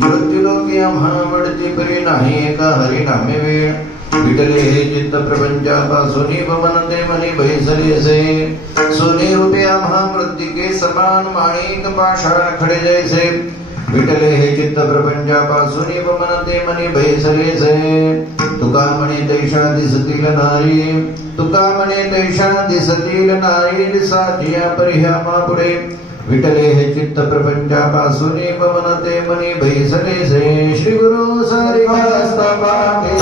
मृत्युलोकी महावडती परी नाही एका हरिनामे वेळ विटले हे चित्त प्रपंचापासून भवनते मनी बैसले असे सोने रुपया महामृत्तिके समान माणिक पाषाण खडे जैसे विटले हे चित्त प्रपंचापासून भवनते मनी बैसले असे तुका म्हणे तैषा दिसतील नारी तुका म्हणे तैषा दिसतील नारी दिसाजिया परिह्यामा पुढे विटले हे चित्त प्रपंचापासून भवनते मनी बैसले से श्री गुरु सारिकास्तपाके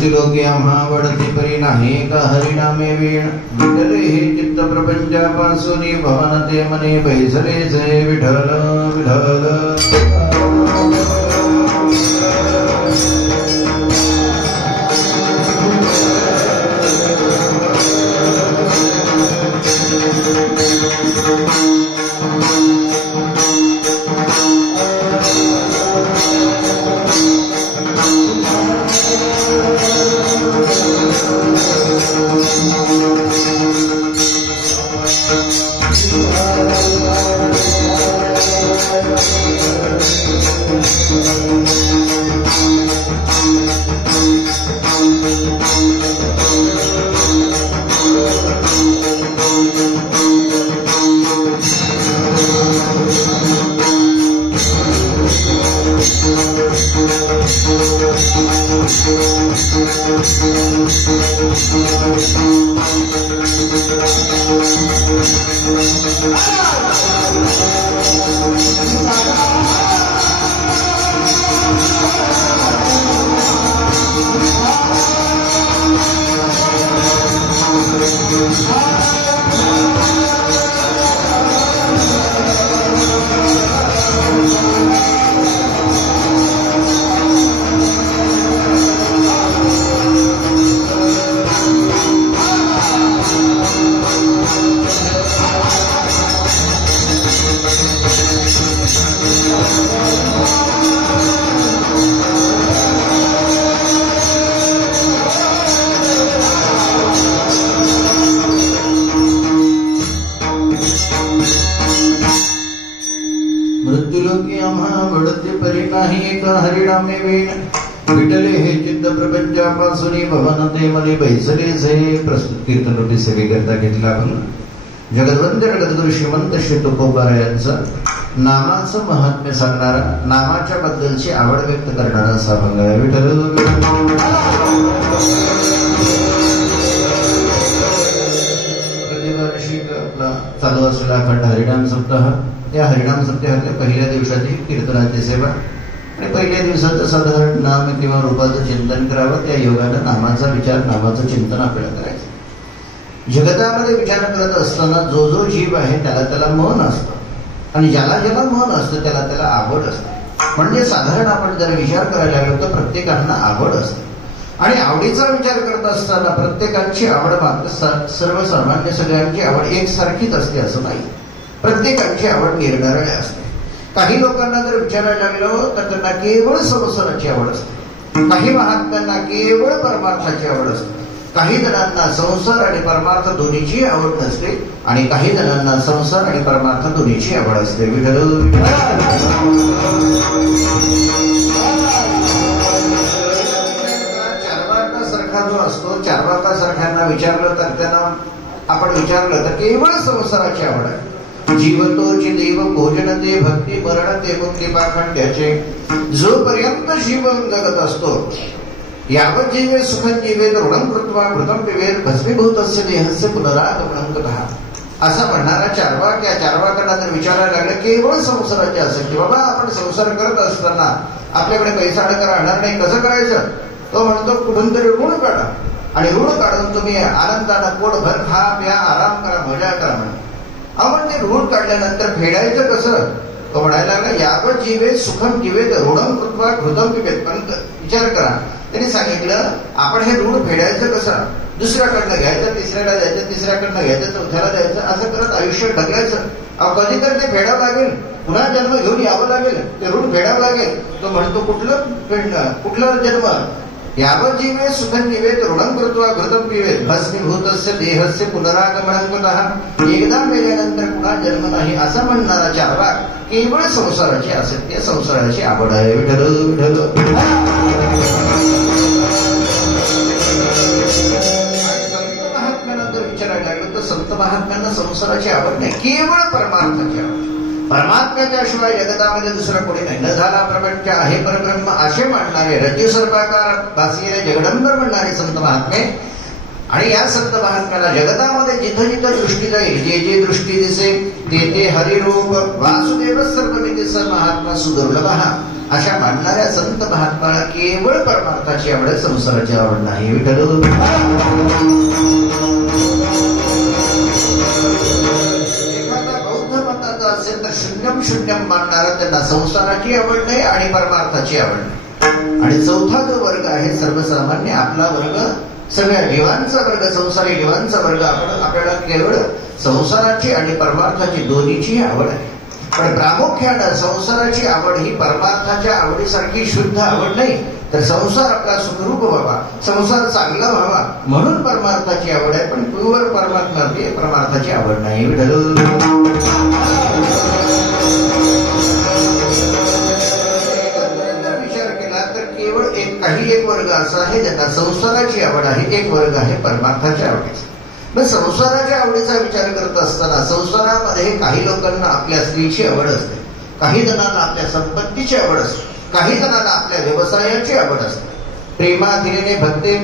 मृत्युलोकी महावडती परी नाही का हरिनामे वीण विठले हे चित्त प्रपंचापासून भवनते मने बैसले जय विठल विठल Thank you. मृत्युलोकी आम्हा वडते परी नाही का हरिणामे वीण विटले हे चित्त प्रपंचापासून भवन ते मने बैसले से. प्रस्तुत कीर्तन रोटी सेवे करता घेतला आपण जगदवंत जगद्गुरु श्रीमंत श्री तुकोबारा यांचा नामाचं महात्म्य सांगणारा, नामाच्या बद्दलची आवड व्यक्त करणारा असा अभंग आहे. विठ्ठल प्रतिवर्षी आपला चालू असलेला अखंड हरिनाम सप्ताह, या हरिनाम सप्ताहातल्या पहिल्या दिवसाची कीर्तनाची सेवा आणि पहिल्या दिवसाचं साधारण नाम किंवा रूपाचं चिंतन करावं. त्या योगानं नामाचा विचार, नामाचं चिंतन आपल्याला करायचं. जगतामध्ये विचार करत असताना जो जो जीव आहे त्याला त्याला मन असतं आणि ज्याला ज्याला मन असतं त्याला त्याला आवड असते. म्हणजे साधारण आपण जर विचार करायला लागलो तर प्रत्येकांना आवड असते आणि आवडीचा विचार करत असताना प्रत्येकाची आवड मात्र सर्वसामान्य सगळ्यांची आवड एकसारखीच असते असं नाही. प्रत्येकाची आवड निरनिराळी असते. काही लोकांना जर विचारायला लागलो तर त्यांना केवळ संसाराची आवड असते, काही महात्म्यांना केवळ परमार्थाची आवड असते, काही जणांना संसार आणि परमार्थ दोन्हीची आवड नसते आणि काही जणांना संसार आणि परमार्थ दोन्हीची आवड असते. विठ्ठल चारवाकासारखा जो असतो, चारवाकासारख्यांना विचारलं तर त्यांना आपण विचारलं तर केवळ संसाराची आवड आहे. जीवतोची देव भोजन ते भक्ती मरण ते मुक्ती पाखंड्याचे. जोपर्यंत जीवन जगत असतो यावत जीवे सुखं जीवेत ऋणं कृत्वा घृतं पिबेत भस्मीभूतस्य देहस्य पुनरागमनं ततः. असा म्हणणारा चारवाक, या चारवाकांना जर विचारायला लागलं केवळ संसाराचे असेल की बाबा आपण संसार करत असताना आपल्याकडे पैसा अडका राहणार नाही, कसं करायचं? तो म्हणतो कुठून तरी ऋण काढा आणि ऋण काढून तुम्ही आनंदानं पोटभर खा प्या आराम करा मजा करा म्हणा. आपण ते ऋण काढल्यानंतर फेडायचं कसं? तो म्हणायला लागला यावत जीवे सुखम जीवेत ऋणं कृत्वा घृतं पिबेत. पण विचार करा, त्यांनी सांगितलं आपण हे ऋण फेडायचं कसं? दुसऱ्याकडनं घ्यायचं, तिसऱ्याला द्यायचं, तिसऱ्याकडनं घ्यायचं, चौथ्याला द्यायचं, असं करत आयुष्य ढकलायचं. कधीतरी ते फेडावं लागेल, पुन्हा जन्म घेऊन यावं लागेल, ते ऋण फेडावं लागेल. तो म्हणतो कुठलं फेडणं, कुठला जन्म? यावत जीवे सुखं जीवेत ऋणं कृत्वा घृतं पिबेत भस्मीभूतस्य देहस्य पुनरागमनं ततः. एकदा मेल्यानंतर पुन्हा जन्म नाही असं म्हणणारा चारवाक केवळ संसाराची असेल, त्या संसाराची आवड आहे. विठ्ठल विठ्ठल. संत महात्म्यानंतर विचारायला लागलं तर संत महात्म्यांना संसाराची आवड नाही, केवळ परमार्थाची आवड. परमात्म्याच्या शिवाय जगतामध्ये दुसरा कोणी नाही. न झाला प्रपंच आहे परब्रह्म असे म्हणणारे, रज्जू सर्पाकार भासलेले जगदंबर म्हणणारे संत महात्मे. आणि या संत महात्म्याला जगतामध्ये जिथं जिथं दृष्टी जाईल, जे जे दृष्टी दिसे ते ते हरिरूप वासुदेव सर्वमिती स महात्मा सुदुर्लभ. अशा मानणाऱ्या संत महात्म्याला केवळ परमार्थाची आवड, संसाराची आवड नाही. विठ्ठल असेल तर शून्यम शून्यम मानणारा त्यांना संसाराची आवड नाही आणि परमार्थाची आवड नाही. आणि चौथा जो वर्ग आहे सर्वसामान्य आपला वर्ग, सगळ्या जीवांचा वर्ग, संसारी जीवांचा वर्ग, आपल्याला केवळ संसाराची आणि परमार्थाची दोन्हीची आवड आहे. पण प्रामुख्यानं संसाराची आवड ही परमार्थाच्या आवडीसारखी शुद्ध आवड नाही, तर संसार आपला सुखरूप व्हावा, संसार चांगला व्हावा म्हणून परमार्थाची आवड आहे. पण प्युअर परमार्थाची आवड नाही. विचार केला तर केवळ काही एक वर्ग असा आहे ज्यांना संसाराची आवड आहे, एक वर्ग आहे परमार्थाच्या आवडीचा. मग संसाराच्या आवडीचा विचार करत असताना संसारामध्ये काही लोकांना आपल्या स्त्रीची आवड असते, काही जणांना आपल्या संपत्तीची आवड असते, काही जणांना आपल्या व्यवसायाची आवड असते. प्रेमाधिरेने भक्ते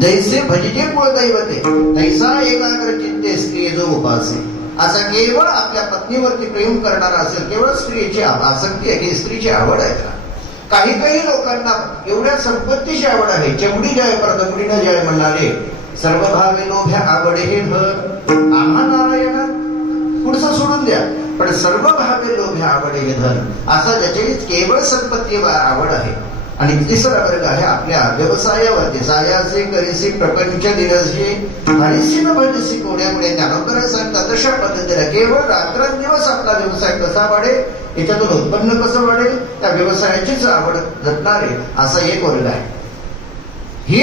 जैसे भजिते कुळदैवते तैसा एकाग्र चित्ते स्त्री जो उपासे. असा केवळ आपल्या पत्नीवरती प्रेम करणारा असेल, केवळ स्त्रीची आसक्ती आहे, स्त्रीची आवड आहे का? काही लोकांना एवढ्या संपत्तीची आवड आहे. चमडी जय परदमडी न जय म्हणणारे सर्व भावे लोभ्या आवडे हे धन. आम्हा नारायण पुढचं सोडून द्या, पण सर्व भावे लोभ्या आवडे हे धन. असा ज्याची केवळ संपत्ती आवड आहे. आणि तिसरा वर्ग आहे आपल्या व्यवसायावरती. सायासी करीसी प्रपंच दिनसी हरिसी न भजसी कोण्यामुळे ज्ञानोत्तर सांगतात तशा पद्धतीने केवळ रात्रंदिवस आपला व्यवसाय कसा वाढेल, याच्यातून उत्पन्न कसं वाढेल, त्या व्यवसायाचीच आवड जपणारे असा एक वर्ग आहे. हे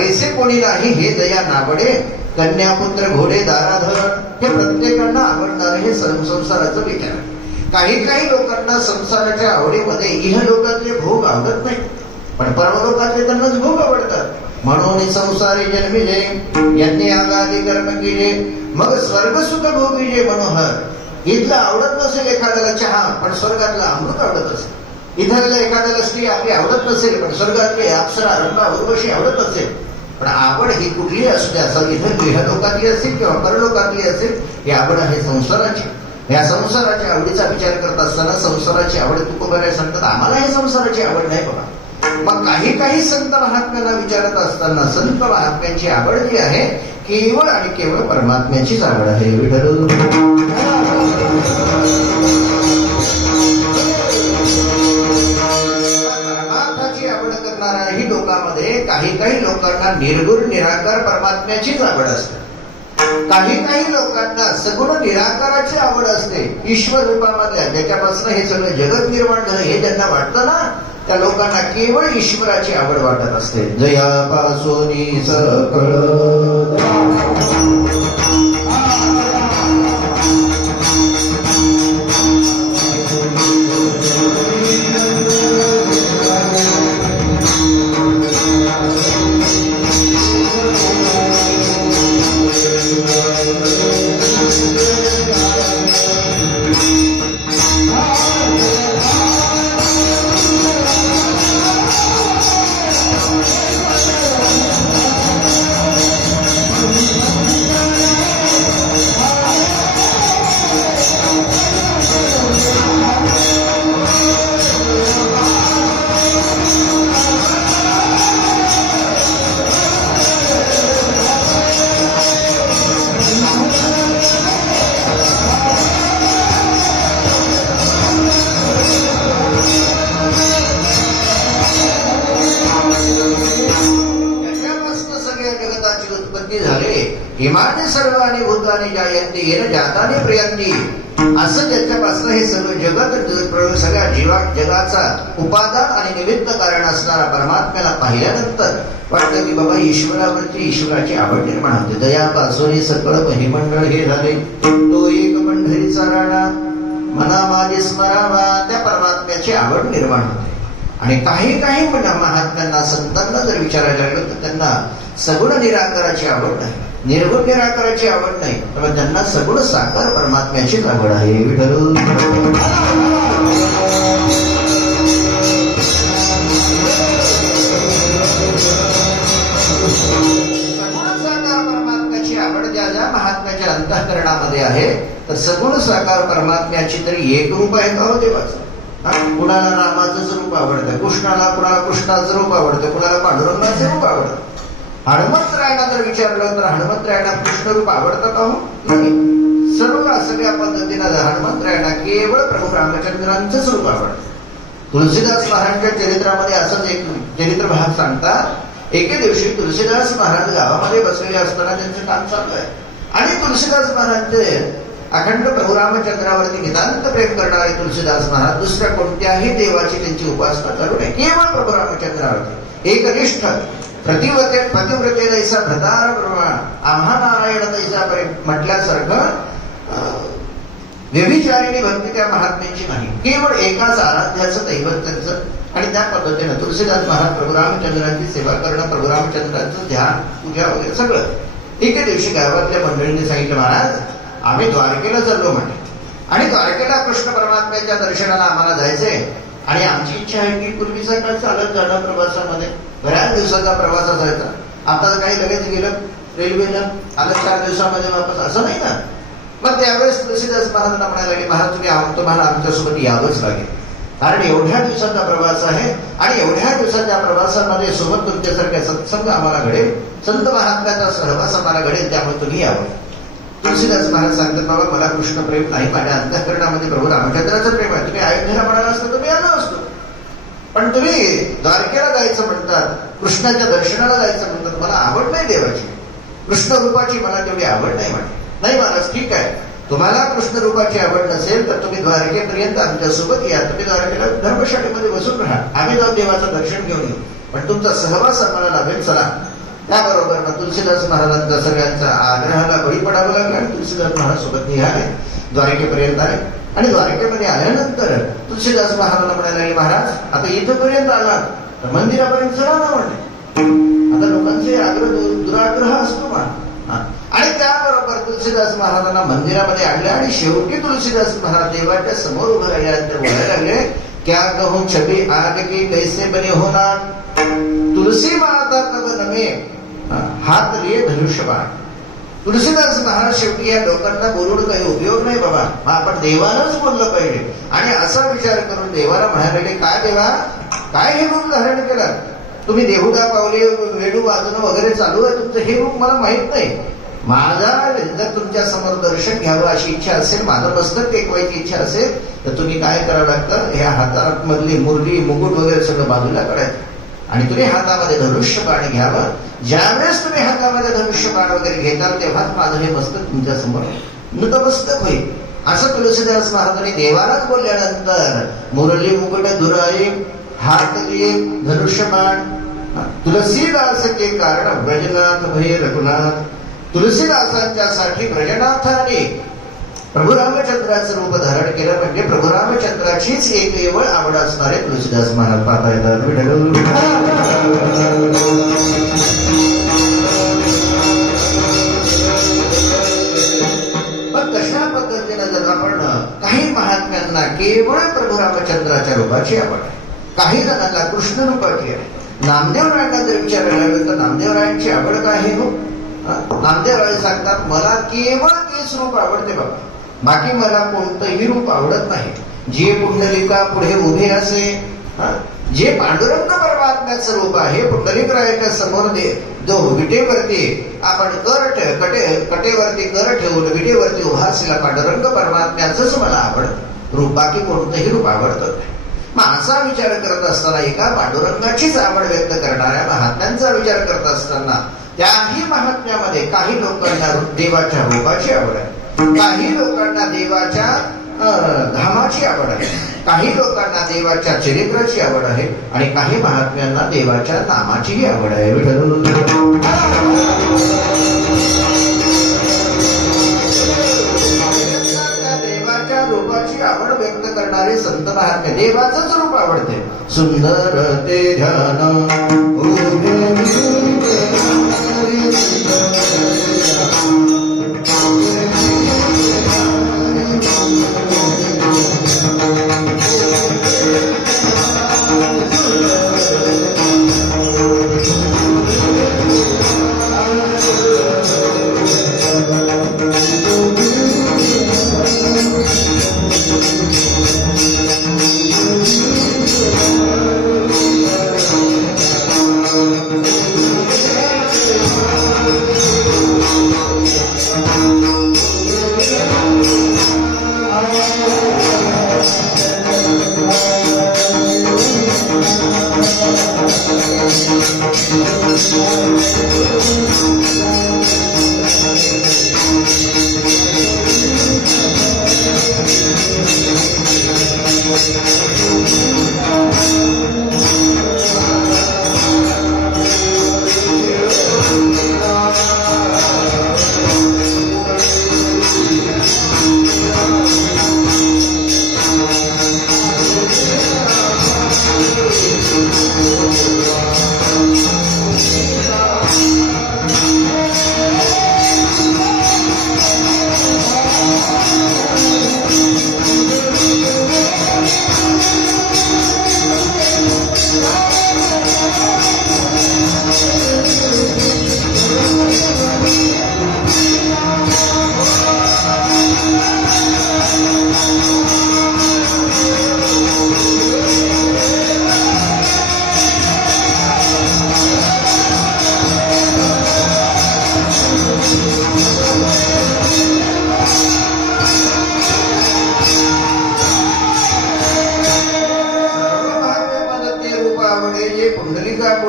ऐसे कोणी नाही हे दया नावडे कन्यापुत्र घोडे दाराधर. हे प्रत्येकांना आवडणारे हे संसाराचं विचार आहे. काही लोकांना संसाराच्या आवडीमध्ये इहलोकातले भोग आवडत नाही, पण परमलोकातले त्यांनाच भोग आवडतात. म्हणून संसारी जन्मिले यांनी आगादी कर्म केले मग स्वर्ग सुख भोगिले मनोहर. इथलं आवडत नसेल एखाद्याला चहा, पण स्वर्गातला अमृत आवडत असेल. इथल्या एखाद्याला स्त्री आपली आवडत नसेल, पण स्वर्गातली अप्सरा रंभा उर्वशी आवडत असेल. पण आवड ही कुठली असते असं इथं इहलोकातली असेल किंवा परलोकातली असेल, ही आवड आहे संसाराची. या संसाराच्या आवडीचा विचार करत असताना संसाराची आवड तुकोबाराय सांगतात आम्हाला हे संसाराची आवड नाही बघा. मग काही संत महात्म्यांना विचारत असताना संत महात्म्यांची आवड जी आहे केवळ आणि केवळ परमात्म्याचीच आवड आहे. विठ्ठल परमार्थाची आवड करणाऱ्याही लोकांमध्ये काही लोकांना निर्गुण निराकार परमात्म्याचीच आवड असते. काही लोकांना सगुण निराकाराची आवड असते. ईश्वर रूपामधल्या ज्याच्यापासून हे सगळं जगत निर्माण झालं हे ज्यांना वाटतं ना, त्या लोकांना केवळ ईश्वराची आवड वाटत असते. जयापासून सकळ हिमाने सर्वानी भूतानी जायंती येन जाताने प्रयंती. असं ज्याच्यापासून हे सगळं जगत सगळ्या जगाचा उपादान आणि निमित्त कारण असणारा परमात्म्याला पाहिल्यानंतर वाटतं की बाबा ईश्वरावरती ईश्वराची आवड निर्माण होते. दयापासून सकळ महिमंडळ हे झाले तो एक पंढरीचा राणा मना माझे स्मरावा. त्या परमात्म्याची आवड निर्माण होते. आणि काही महात्म्यांना संतांना जर विचारायला लागलं तर त्यांना सगुण निराकाराची आवड नाही, निर्गुण निराकाराची आवड नाही, तर त्यांना सगुण साकार परमात्म्याचीच आवड आहे. विठ्ठल सगुण साकार परमात्म्याची आवड ज्या महात्म्याच्या अंतःकरणामध्ये आहे, तर सगुण साकार परमात्म्याची तरी एक रूप आहे का हो देवाचं. कुणाला रामाचं रूप आवडतं, कुणाला कृष्णाचं रूप आवडतं, कुणाला पांडुरंगाचं रूप आवडतं. हनुमंतरायांना जर विचारलं तर हनुमंतरायांना कृष्ण रूप आवडतं का हो? नाही. सगळ्या पद्धतीनं हनुमंतरायांना केवळ प्रभू रामचंद्रांचंच रूप आवडतं. तुलसीदास महाराजांच्या चरित्रामध्ये असंच एक चरित्र भाग सांगतात. एके दिवशी तुलसीदास महाराज गावामध्ये बसलेले असताना त्यांचं काम चालू आहे आणि तुलसीदास महाराज अखंड प्रभू रामचंद्रावरती नितांत प्रेम करणारे तुलसीदास महाराज दुसऱ्या कोणत्याही देवाची त्यांची उपासना चालू नाही, केवळ प्रभू रामचंद्रावरती एकनिष्ठ पतिव्रते दैसा भ्रतार प्रमाण आम्हा नारायण दैसा म्हटल्यासारखं व्यभिचारिणी भक्ती त्या महात्म्याची नाही, केवळ एकाच आराध्याचं दैवत त्यांचं. आणि त्या पद्धतीनं तुलसीदास महाराज प्रभू रामचंद्रांची सेवा करणं, प्रभू रामचंद्रांचं ध्यान पूजा वगैरे सगळं. एके दिवशी गावातल्या मंडळींनी सांगितलं महाराज आम्ही द्वारकेला चाललो म्हणे आणि द्वारकेला कृष्ण परमात्म्याच्या दर्शनाला आम्हाला जायचंय आणि आमची इच्छा आहे की पूर्वीचा काळ चालत जाणं प्रवासामध्ये बऱ्याच दिवसाचा प्रवास असायचा. आता काही लगेच गेलं रेल्वेनं आलं 4 दिवसामध्ये वापस, असं नाही ना. मग त्यावेळेस तुलसीदास महाराजांना म्हणायला लागले, महाराज तुम्हाला आमच्यासोबत यावंच लागेल, कारण एवढ्या दिवसाचा प्रवास आहे आणि एवढ्या दिवसाच्या प्रवासामध्ये सोबत तुमच्यासारख्या सत्संग आम्हाला घडेल, संत महात्म्याचा सहवास आम्हाला घडेल, त्यामुळे तुम्ही यावं. तुलसीदास महाराज सांगतात, बाबा मला कृष्ण प्रेम नाही, माझ्या अंतःकरणामध्ये प्रभू रामचंद्राचं प्रेम आहे. तुम्ही अयोध्येला म्हणाला असतं तुम्ही आलो असतो, पण तुम्ही द्वारकेला जायचं म्हणतात, कृष्णाच्या दर्शनाला जायचं म्हणतात, मला आवड नाही देवाची, कृष्ण रूपाची मला तेवढी आवड नाही. नाही महाराज, ठीक आहे, तुम्हाला कृष्ण रूपाची आवड नसेल तर तुम्ही द्वारकेपर्यंत आमच्यासोबत या, तुम्ही द्वारकेला धर्मशाळेमध्ये बसून राहा, आम्ही जाऊन देवाचं दर्शन घेऊन येऊ, पण तुमचा सहवास आम्हाला लाभेल. चला. त्याबरोबर तुलसीदास महाराजांचा सगळ्यांचा आग्रहाला बळी पडावं लागला आणि तुलसीदास महाराज सोबत निघाले, द्वारकेपर्यंत आले. आणि द्वारकेमध्ये आल्यानंतर तुलसीदास महाराजांना म्हणाले, महाराज आता इथपर्यंत आला तर मंदिरापर्यंत चला ना म्हणले. आता लोकांचे दुराग्रह असतो ना. आणि त्याबरोबर तुलसीदास महाराजांना मंदिरामध्ये आणले आणि शेवटी तुलसीदास महाराज देवाच्या समोर उभं राहिल्यानंतर बोलायला लागले, क्या कहूं छबी आग की कैसे बने होणार, तुलसी माता तब नमे हात लिए धनुष्यबाण. तुलसीदास महाराज शेवटी या लोकांना बोलून काही उपयोग नाही बाबा, आपण देवानंच बोललं पाहिजे. आणि असा विचार करून देवाला म्हणाले, काय देवा, काय हे रूप धारण केलं तुम्ही, देहुदा पावले वेणू वाजणं वगैरे चालू आहे तुमचं, हे रूप मला माहित नाही. माझा जर तुमच्या समोर दर्शन घ्यावं अशी इच्छा असेल, माझं मस्तक टेकवायची इच्छा असेल, तर तुम्ही काय करावं लागतं, ह्या हातात मधली मुरली मुकुट वगैरे सगळं बाजूला काढायचं आणि तुम्ही हातामध्ये धनुष्यबाण घ्यावं. ज्यावेळेस तुम्ही हातामध्ये धनुष्यबाण वगैरे घेताल तेव्हाच माझं हे मस्तक तुमच्या समोर नतमस्तक होईल. असं तुलसीदास महाराजांनी देवालाच बोलल्यानंतर मुरली मुकुट दुराई हात लिए धनुष्यबाण, तुलसीदास के कारण ब्रजनाथ भय रघुनाथ. तुलसीदासांच्यासाठी ब्रजनाथाने प्रभू रामचंद्राचं रूप धारण केलं, म्हणजे प्रभू रामचंद्राचीच एक केवळ आवड असणारे तुलसीदास महाराज पाहता येतात. पण तशा पद्धतीनं जर आपण काही महात्म्यांना केवळ प्रभू रामचंद्राच्या रूपाची आवड आहे, काही जणांना कृष्ण रूपाची आहे. नामदेवरायांना जर विचारायला लागलं तर नामदेवरायांची आवड काय आहे हो? नामदेवराय सांगतात, मला केवळ तेच रूप आवडते बाबा, बाकी मला कोणतंही रूप आवडत नाही. जे पुंडलिका पुढे उभे असे, जे पांडुरंग परमात्म्याचं रूप आहे, पुंडलिकरायाच्या समोर जो विटेवरती आपण कटेवरती कर ठेवून विटेवरती उभा असलेला पांडुरंग परमात्म्याचंच मला आवडतं रूप, बाकी कोणतंही रूप आवडत नाही. मग असा विचार करत असताना, एका पांडुरंगाचीच आवड व्यक्त करणाऱ्या महात्म्यांचा विचार करत असताना, त्याही महात्म्यामध्ये काही लोकांना देवाच्या रूपाची आवड आहे, काही लोकांना देवाच्या धामाची आवड आहे, काही लोकांना देवाच्या चरित्राची आवड आहे आणि काही महात्म्यांना देवाच्या नामाचीही आवड आहे. देवाच्या रूपाची आवड व्यक्त करणारे संत महात्मे, देवाचंच रूप आवडते. सुंदर ते ध्यान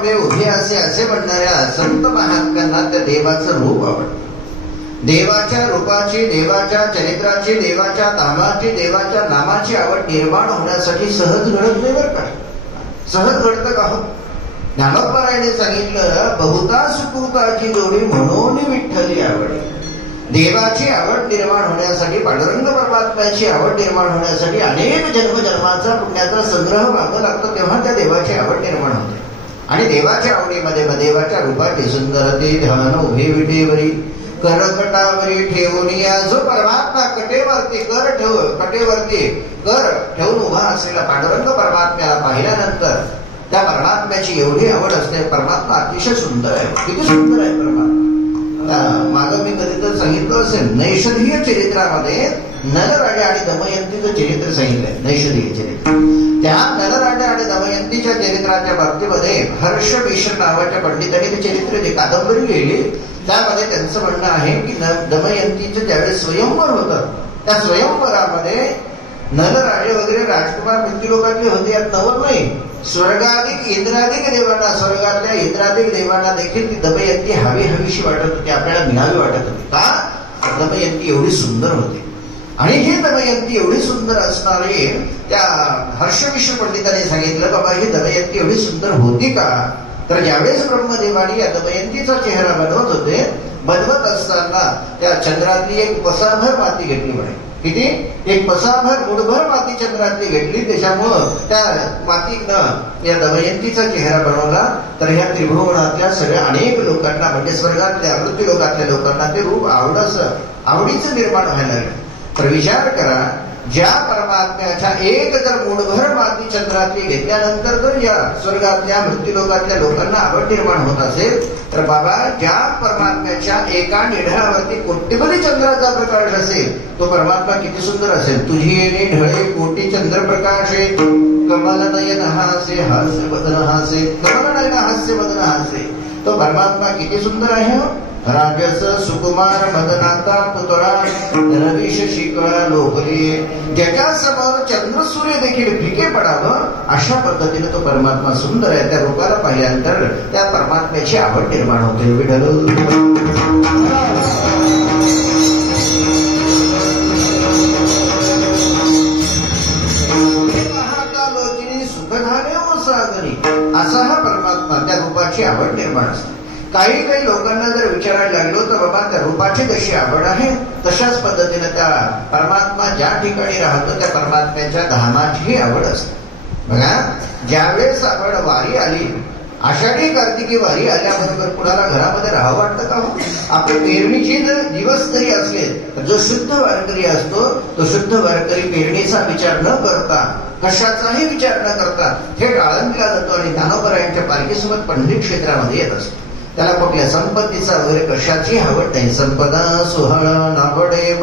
पुढे उभे असे म्हणणाऱ्या संत महात्म्यांना त्या देवाचं रूप आवडतं. देवाच्या रूपाची, देवाच्या चरित्राची, देवाच्या धामाची, देवाच्या नामाची आवड निर्माण होण्यासाठी सहज घडत नाही बरं का. सहज घडतं का हो? ज्ञानोबरायाने सांगितलं, बहुता सुकृताची जोडी म्हणून विठ्ठली आवड. देवाची आवड निर्माण होण्यासाठी, पांडुरंग परमात्म्याची आवड निर्माण होण्यासाठी अनेक जन्मजन्माचा पुण्याचा संग्रह व्हावा लागतो, तेव्हा त्या देवाची आवड निर्माण होते. आणि देवाच्या आवडीमध्ये देवाच्या रूपाची सुंदरते ध्यान उभे विटेवरी करकटावरी ठेवून, या जो परमात्मा कटेवरती कर ठेवून उभा असलेला पांडुरंग परमात्म्याला पाहिल्यानंतर त्या परमात्म्याची एवढी आवड असते. परमात्मा अतिशय सुंदर आहे. किती सुंदर आहे परमात्मा. मागं मी कधीतरी सांगितलं असेल, नैषधीय चरित्रामध्ये नलराजा आणि दमयंतीचं चरित्र सांगितलंय. नैषधीय चरित्र, त्या नलराजा आणि दमयंतीच्या चरित्राच्या बाबतीमध्ये हर्षभीषण नावाच्या पंडितांनी ते चरित्र, जे कादंबरी लिहिली, त्यामध्ये त्यांचं म्हणणं आहे की दमयंतीचं ज्यावेळेस स्वयंवर होतं, त्या स्वयंवरामध्ये नलराजे वगैरे राजकुमार मृत्यूलोकातले होते, यात नवल नाही. स्वर्गाधिक इंद्राधिक देवांना, स्वर्गातल्या इंद्राधिक देवांना देखील ती दमयंती हवीशी वाटत होती, आपल्याला मिळावी वाटत होती. का? दमयंती एवढी सुंदर होती. आणि ही दमयंती एवढी सुंदर असणारी त्या हर्षविश्व पंडितांनी सांगितलं, बाबा ही दमयंती एवढी सुंदर होती का? तर ज्यावेळेस ब्रह्मदेवानी या दमयंतीचा चेहरा बनवत होते, बनवत असताना त्या चंद्रातली एक पसाभर माती घेतली म्हणे. किती? एक पसाभर मुठभर माती चंद्रातली घेतली. त्याच्यामुळं त्या मातीनं या दमयंतीचा चेहरा बनवला. तर ह्या त्रिभुवनातल्या सगळ्या अनेक लोकांना, म्हणजे स्वर्गातल्या मृत्यू लोकातल्या लोकांना ते रूप आवडीचं निर्माण व्हायला लागलं. तर विचार करा, ज्या परमात्म्याच्या एक जर मुठभर माती चंद्रातली घेतल्यानंतर जर या स्वर्गातल्या मृत्यूलोकातल्या लोकांना आवड निर्माण होत असेल, तर बाबा ज्या परमात्म्याच्या एका निढळावरती कोट्यवधी चंद्राचा प्रकाश असेल, तो परमात्मा किती सुंदर असेल. तुझी येणे ढळे कोटी चंद्रप्रकाशे, कमल नयन हासे हास्य वदन हासे, कमल नयन हास्य वदन हासे. तो परमात्मा किती सुंदर आहे. राजस सुकुमार मदनाता पुतळा रविश शिकळा लोकली, ज्याच्या समोर चंद्र सूर्य देखील फिके पडावं अशा पद्धतीने तो परमात्मा सुंदर आहे. त्या रूपाला पाहिल्यानंतर त्या परमात्म्याची आवड निर्माण होते. विठ्ठल सुखधाने सागरी, असा हा परमात्मा, त्या रूपाची आवड निर्माण असते. काही लोकांना जर विचारायला लागलो तर बाबा त्या रूपाची जशी आवड आहे, तशाच पद्धतीने त्या परमात्मा ज्या ठिकाणी राहतो त्या परमात्म्याच्या धामाचीही आवड असते. बघा, ज्यावेळेस आपण वारी आली, आषाढी कार्तिकी वारी आल्याबरोबर कुणाला घरामध्ये राहावं वाटतं का? आपल्या पेरणीचे जर दिवस जरी असले, तर जो शुद्ध वारकरी असतो, तो शुद्ध वारकरी पेरणीचा विचार न करता, कशाचाही विचार न करता थेट आळंदीला जातो आणि ज्ञानोबरायांच्या पालखीसोबत पंढरी क्षेत्रामध्ये येत असतो. त्याला कुठल्या संपत्तीचा वगैरे कशाची आवड नाही. संपदा सुहळ नावडे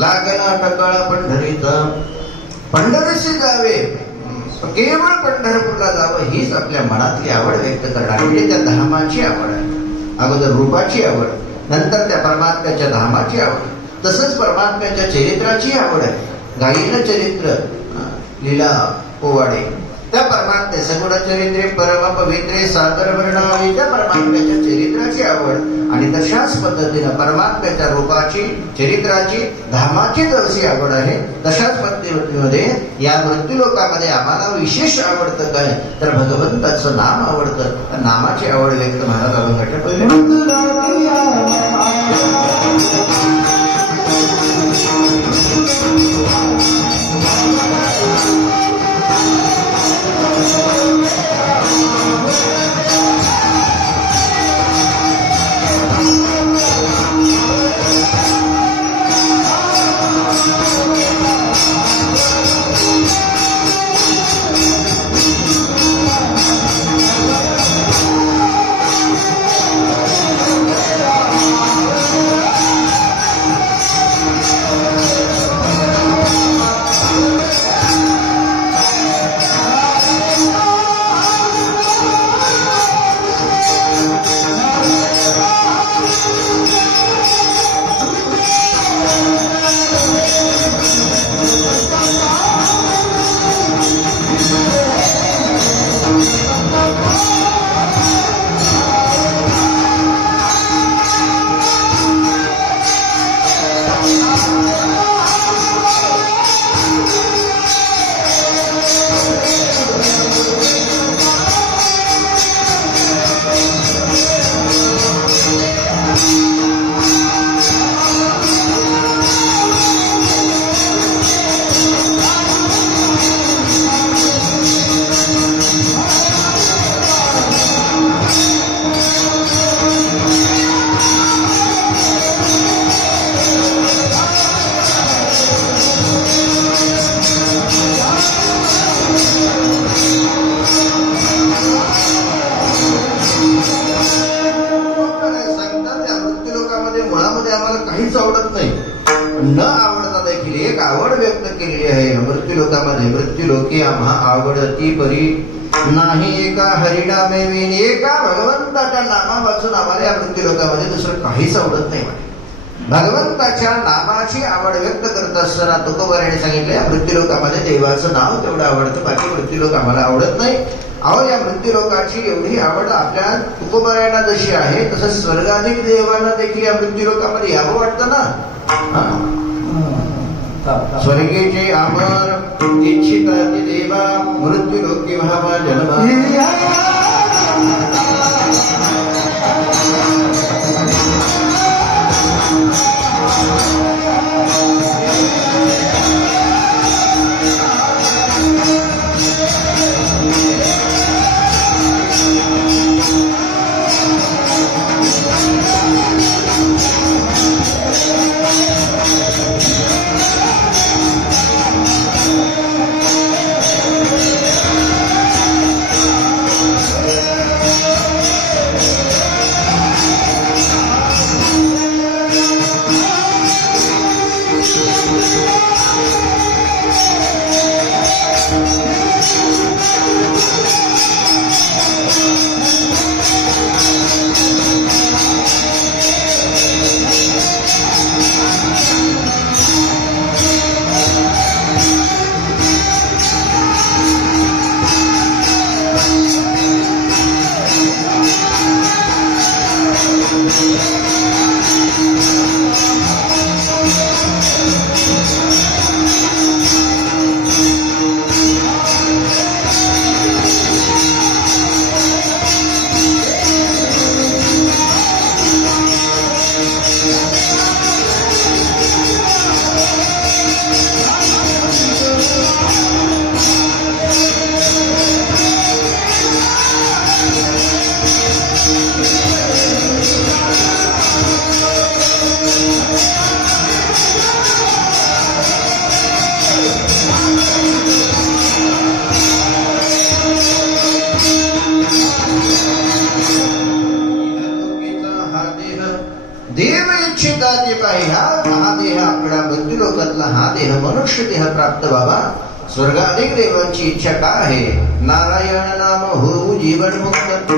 लागला टकाळ पंढरीचा. पंढरीशी जावे, केवळ पंढरपूरला जावं हीच आपल्या मनातली आवड व्यक्त करणार. म्हणजे त्या धामाची आवड आहे. अगोदर रूपाची आवड, नंतर त्या परमात्म्याच्या धामाची आवड. तसंच परमात्म्याच्या चरित्राची आवड आहे. गायीनं चरित्र लीला पोवाडे, त्या परमात्मे सगुण चरित्रे परम पवित्रे सादर वर्णावी, त्या परमात्म्याच्या चरित्राची आवड. आणि तशाच पद्धतीनं परमात्म्याच्या रूपाची, चरित्राची, धामाची जशी आवड आहे, तशाच पद्धतीमध्ये या मृत्यूलोकामध्ये आम्हाला विशेष आवडतं काय तर भगवंताचं नाम आवडतं. नामाची आवड व्यक्त महाराज अभंगाच्या पहिले. न आवडता देखील एक आवड व्यक्त केलेली आहे मृत्यूलोकामध्ये. मृत्यूलोकी आम्हा आवडती परी नाही एका हरिनामे विन, एका भगवंताच्या नामा वाचून आम्हाला या मृत्यूलोकामध्ये दुसरं काहीच आवडत नाही. भगवंताच्या नामाची आवड व्यक्त करत असताना तुकोबाराने सांगितलं या मृत्यूलोकामध्ये देवाचं नाव तेवढं आवडतं, बाकी मृत्यूलोक आम्हाला आवडत नाही. अहो या मृत्यूलोकाची एवढी आवड आपल्या तुकोबारायांना जशी आहे तसं स्वर्गाधिक देवांना देखील या मृत्यूलोकामध्ये यावं वाटतं ना. स्वर्गेचे अमर इच्छिताती देवा मृत्यूलोकी व्हावा जन्म. जन्मातला हा देह मनुष्य देह प्राप्त व्हावा, स्वर्गाधिक देवांची इच्छा का आहे? नारायण नाम होऊ जीवन मुक्त,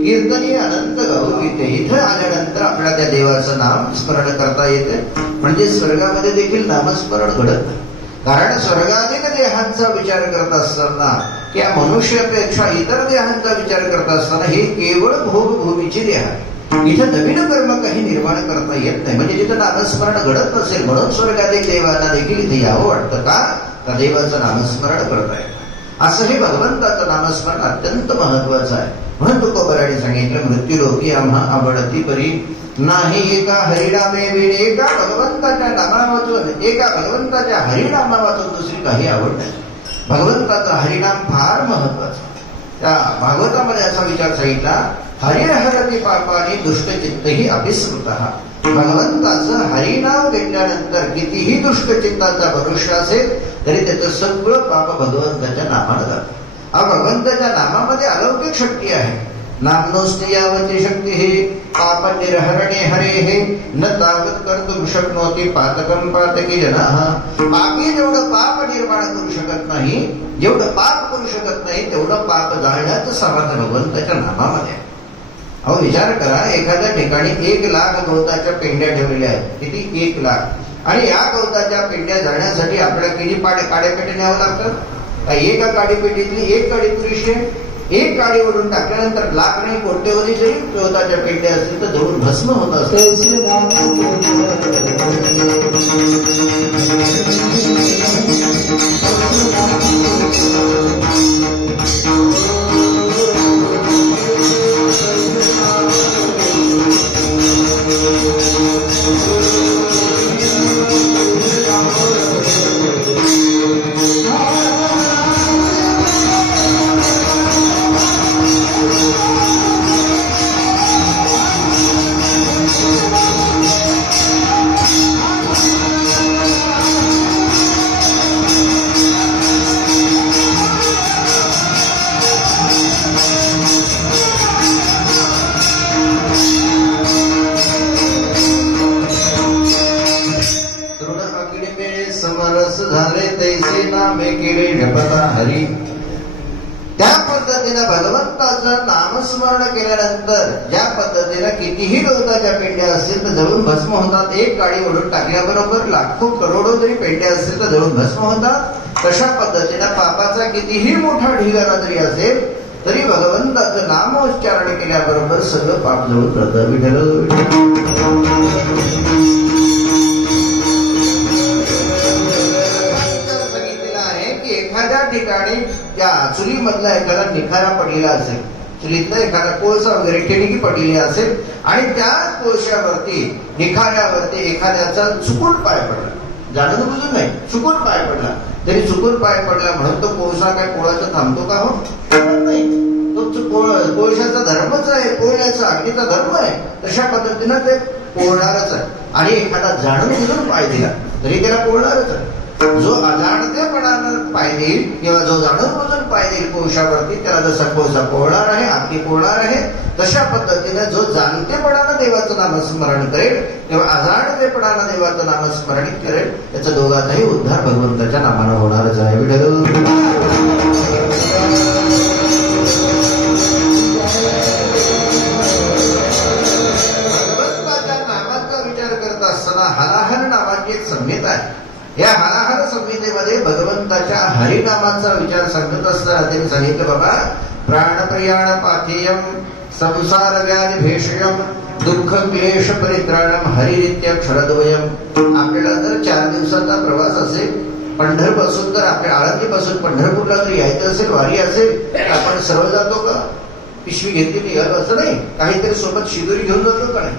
कीर्तनी अनंत गाऊ गीते. इथं आल्यानंतर आपल्याला त्या देवाचं नाम स्मरण करता येते. म्हणजे स्वर्गामध्ये देखील नामस्मरण घडत नाही. कारण स्वर्गाधिक देहांचा विचार करत असताना, त्या मनुष्यापेक्षा इतर देहांचा विचार करत असताना हे केवळ भोगभूमीची देह आहे. इथं नवीन कर्म काही निर्माण करता येत नाही. म्हणजे जिथं नामस्मरण घडत नसेल म्हणून स्वर्गाधिक देवांना देखील इथे यावं वाटतं का? त्या देवाचं नामस्मरण करता येत. असं हे भगवंताचं नामस्मरण अत्यंत महत्वाचं आहे. म्हणून तुकोबराने सांगितलं, मृत्यूलोकी आम्हा आवडती परी नाही एका हरिनामे वेळ. एका भगवंताच्या नामावाचून, एका भगवंताच्या हरिनामावाचून दुसरी काही आवड नाही. भगवंताचा हरिनाम फार महत्वाचा. त्या भागवतामध्ये असा विचार सांगितला, हरिहरती पापानी दुष्टचित्तही अभिस्मृतः. भगवंताचं हरिनाम घेतल्यानंतर कितीही दुष्टचित्ताचा मनुष्य असेल तरी त्याचं सगळं पाप भगवंताच्या नामानं जातं. भगवंताच्या नामामध्ये अलौकिक शक्ती आहे. नामनोस्ति यावती शक्ती हे पाप निर्हरणे हरे हे न तावत कर्तुं शक्नोति पातकं पातकी जनाः. पापी जेवढं पाप निर्माण करू शकत नाही, जेवढं पाप करू शकत नाही तेवढं पाप जाळण्याचं सामर्थ्य भगवंताच्या नामामध्ये. अहो विचार करा, एखाद्या ठिकाणी 1,00,000 गवताच्या पेंड्या ठेवलेल्या आहेत. किती? 1,00,000. आणि या गवताच्या पेंड्या जाळण्यासाठी आपल्याला किती काड्यापेटी न्यावं लागतं? एका काडीपेटीतली एक काडी पुरुषी आहे. एक काडी ओढून टाकल्यानंतर लाख नाही कोट्यवधी जरी गवताच्या पेंड्या असतील तर जळून भस्म होत असते. त्या पद्धतीने भगवंताचं नामस्मरण केल्यानंतर ज्या पद्धतीने कितीही गवताच्या पेंड्या असतील तर जळून भस्म होतात. एक काडी ओढून टाकल्याबरोबर लाखो करोडो जरी पेंड्या असतील तर जळून भस्म होतात. तशा पद्धतीने पापाचा कितीही मोठा ढिगारा जरी असेल तरी भगवंताचं नामोच्चारण केल्याबरोबर सगळं पाप जळून जातं. विठ्ठल एखाद्या ठिकाणी त्या चुलीमधला एखादा निखारा पडलेला असेल, चुलीतला एखादा कोळसा वगैरे ठिणगी पडलेली असेल आणि त्या कोळशावरती निखाऱ्यावरती एखाद्याचा चुकून पाय पडला, जाणून बुजून नाही, चुकून पाय पडला, तरी चुकून पाय पडला म्हणून तो कोळसा काय पोळाचा थांबतो का? हो नाही. तो कोळशाचा धर्मच आहे, पोळण्याचा अग्नीचा धर्म आहे. तशा पद्धतीनं ते पोळणारच आहे. आणि एखादा जाणून बुजून पाय दिला तरी त्याला पोळणारच आहे. जो अजाणतेपणानं पाय देईल किंवा जो जाणून बुजून पाय देईल कोळशावरती त्याला जसा कोळसा पोळणार आहे, अग्नी पोळणार आहे, तशा पद्धतीने जो जाणतेपणानं देवाचं नामस्मरण करेल किंवा अजाणतेपणानं देवाचं नामस्मरण करेल त्याचा दोघांचाही उद्धार भगवंताच्या नामानं होणारच आहे. विठ्ठल भगवंताच्या नामाचा विचार करत असताना हलाहल नावाची एक संहिता आहे. या हलाहल संहितेमध्ये भगवंताच्या हरिनामाचा विचार सांगत असताना त्यांनी सांगितलं, बाबा प्राणप्रियाण पाथेयम संसार व्याधी भेषयम दुःख क्लेश परित्राणम हरिरित्यक्षरद्वयम. आपल्याला जर 4 दिवसाचा प्रवास असेल, पंढरपासून जर आपल्या आळंदीपासून पंढरपूरला जर यायचं असेल, वारी असेल, तर आपण सर्व जातो का? पिशवी घेतली निघालो असं नाही, काहीतरी सोबत शिदोरी घेऊन जातो का नाही?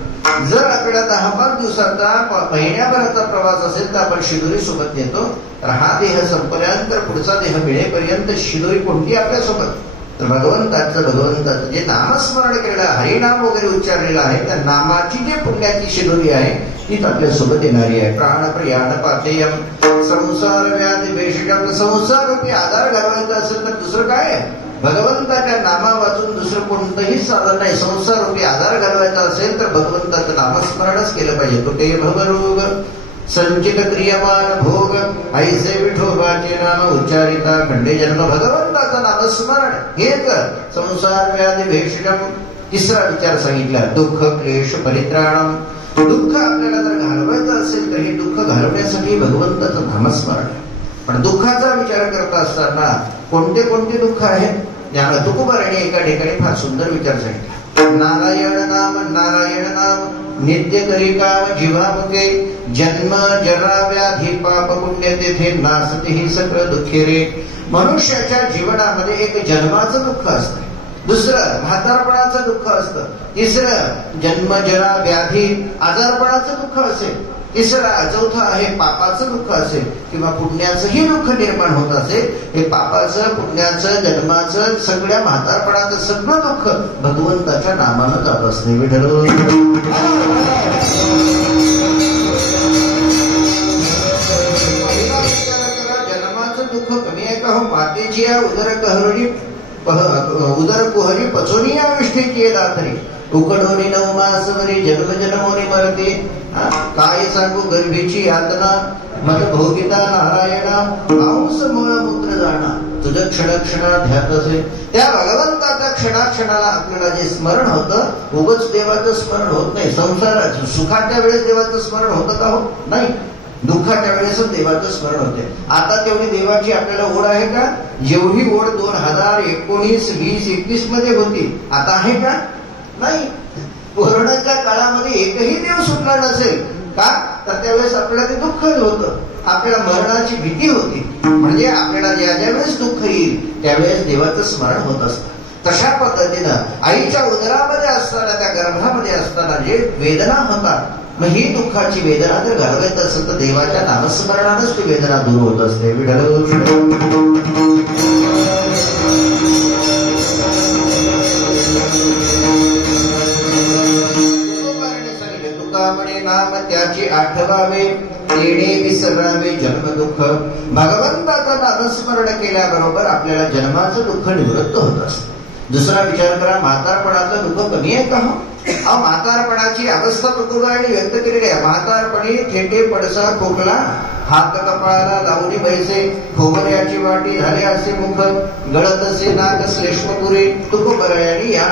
जर आपल्याला 10-5 दिवसाचा महिन्याभराचा प्रवास असेल तर आपण शिदोरी सोबत नेतो. तर हा देह संपल्यानंतर पुढचा देह मिळेपर्यंत शिदोरी कोणती आपल्यासोबत? तर भगवंताचं जे नामस्मरण केलेलं हरिनाम वगैरे उच्चारलेलं आहे त्या नामाची जी पुण्याची शिदोरी आहे तीच आपल्यासोबत येणारी आहे. प्राणप्रियाण पाथेयम संसार व्याधी भेषजम. संसार रूपी आधार घालवायचा असेल तर दुसरं काय आहे? भगवंताच्या नामा वाचून दुसरं कोणतंही साधन नाही. संसार रूपी आधार घालवायचा असेल तर भगवंताचं नामस्मरणच केलं पाहिजे. तो ते भवरोग संचित क्रियमान भोग ऐसे विठोबाचे नाम उच्चारिता खंडे जन्म. भगवंताचं नामस्मरण हेच संसार व्याधी भेषजम. तिसरा विचार सांगितला दुःख क्लेश परित्राणम. दुःख आपल्याला जर घालवायचं असेल तर हे दुःख घालवण्यासाठी भगवंताचं नामस्मरण. पण दुःखाचा विचार करत असताना कोणते कोणते दुःख आहेत? तुकोबाराने एका ठिकाणी फार सुंदर विचार सांगितला. नारायण नाम नित्य करी काम जीवामुखे. जन्म जरा व्याधी पाप पुण्य तेथे नासते ही सकळ दुःखे रे. मनुष्याच्या जीवनामध्ये एक जन्माचं दुःख असतं, दुसरं म्हातारपणाचं दुःख असतं, तिसरं जन्म जरा व्याधी आजारपणाचं दुःख असेल, चौथं आहे पापाचं दुःख असेल किंवा पुण्याचंही दुःख निर्माण होत असेल. हे पापाचं पुण्याचं जन्माचं सगळ्या म्हातारपणाचं सगळं दुःख भगवंताच्या नामानं जात असते. विठ्ठल जन्माचं दुःख कमी आहे का हो? मातेची या उदर कुहरी पचोनी या विष्ठीची दातरी. उकडोनी 9 मास वरी जन्म जन्मोनी मरते. काय सांगू गर्भीची यातना मत भोगिता नारायणा. मांस मळ मूत्र जाणा तुझं क्षणाध्यात असेल. त्या भगवंताच्या क्षणाक्षणाला आपल्याला जे स्मरण होतं, उगच देवाचं स्मरण होत नाही. संसाराचं सुखाच्या वेळेस देवाचं स्मरण होतं का? हो नाही. दुःखाच्या वेळेस देवाचं स्मरण होते. आता तेवढी देवाची आपल्याला ओढ आहे का? जेवढी ओढ 2019, 20, 21 मध्ये होती आता आहे का? नाही. कोरोनाच्या काळामध्ये एकही देव सुटला नसेल का? तर त्यावेळेस आपल्याला ते दुःख होतं, आपल्याला मरणाची भीती होती. म्हणजे आपल्याला ज्या वेळेस दुःख येईल त्यावेळेस देवाचं स्मरण होत असतं. तशा पद्धतीनं आईच्या उदरामध्ये असताना, त्या गर्भामध्ये असताना जे वेदना होतात, मग ही दुःखाची वेदना जर घालवायचं असेल तर देवाच्या नामस्मरणानंच ती वेदना दूर होत असते. तुकामणे नाम त्याची आठवावे, येणे विसरावे जन्म दुःख. भगवंताचं नामस्मरण केल्याबरोबर आपल्याला जन्माचं दुःख निवृत्त होत असतं. दुसरा विचार करा, म्हातारपणाचं दुःख कमी आहे का? हो, म्हातारपणाची अवस्था तुकोबाराने व्यक्त केलेली आहे. म्हातारपणी थेटे पडसा खोकला, हात कपाळाला लावणी बैसे, खोबऱ्याची वाटी झाले असे मुख, गळत असे नाक श्लेष्मपुरे. तुकोबाराने या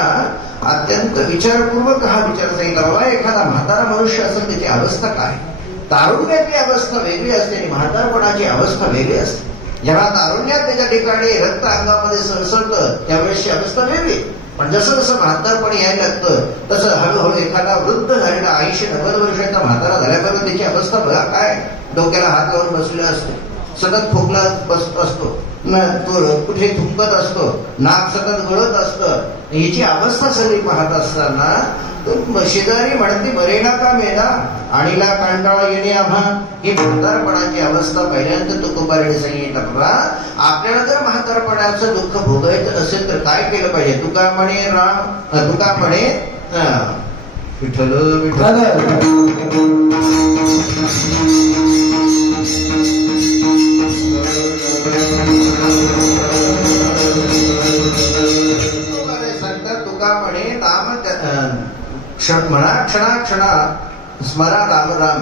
अत्यंत विचारपूर्वक हा विचार सांगितला. बाबा, एखादा म्हातारा मनुष्य असेल त्याची अवस्था काय? तारुण्याची अवस्था वेगळी असते आणि म्हातारपणाची अवस्था वेगळी असते. जेव्हा तारुण्यात त्याच्या ठिकाणी रक्त अंगामध्ये सळसळतं त्यावेळेसची अवस्था वेगळी. पण जसं जसं म्हातारपण यायला लागतं तसं हळूहळू एखादा वृद्ध झालेला 80-90 वर्षाचा म्हातारा झाल्याबरोबर त्याची अवस्था बघा काय. डोक्याला हात लावून बसलेला असतो, सतत खोकला असतो, कुठे थुंकत असतो, नाक सतत गळत असतं. हिची अवस्था सगळी पाहत असताना शेजारी म्हणते मरेना का मेला आणीला कांटाळा येणे आम्हा. ही म्हातारपणाची अवस्था पहिल्यांदा तुकोबाराने सांगितलं. बाबा, आपल्याला जर म्हातारपणाचं दुःख भोगायचं असेल तर काय केलं पाहिजे? तुका म्हणे विठ्ठल विठ्ठल. तुका म्हणे नाम म्हणा क्षणाक्षणा स्मरा राम राम.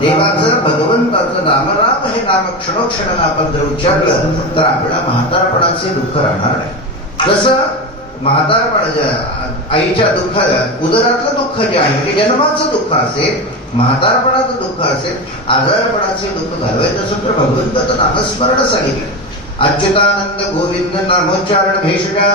देवाचं भगवंताचं नाम राम हे नाम क्षणोक्षणाला आपण जर उच्चारलं तर आपल्याला म्हातारपणाचे दुःख राहणार नाही. जसं म्हातारपण आईच्या दुःख, उदरातलं दुःख जे आहे ते जन्माचं दुःख असेल, म्हातारपणाचं दुःख असेल, आजारपणाचे दुःख घालवायचं असेल तर भगवंताचं नामस्मरण सांगितलं. अच्युतानंद गोविंद नामोच्चारण भेषजा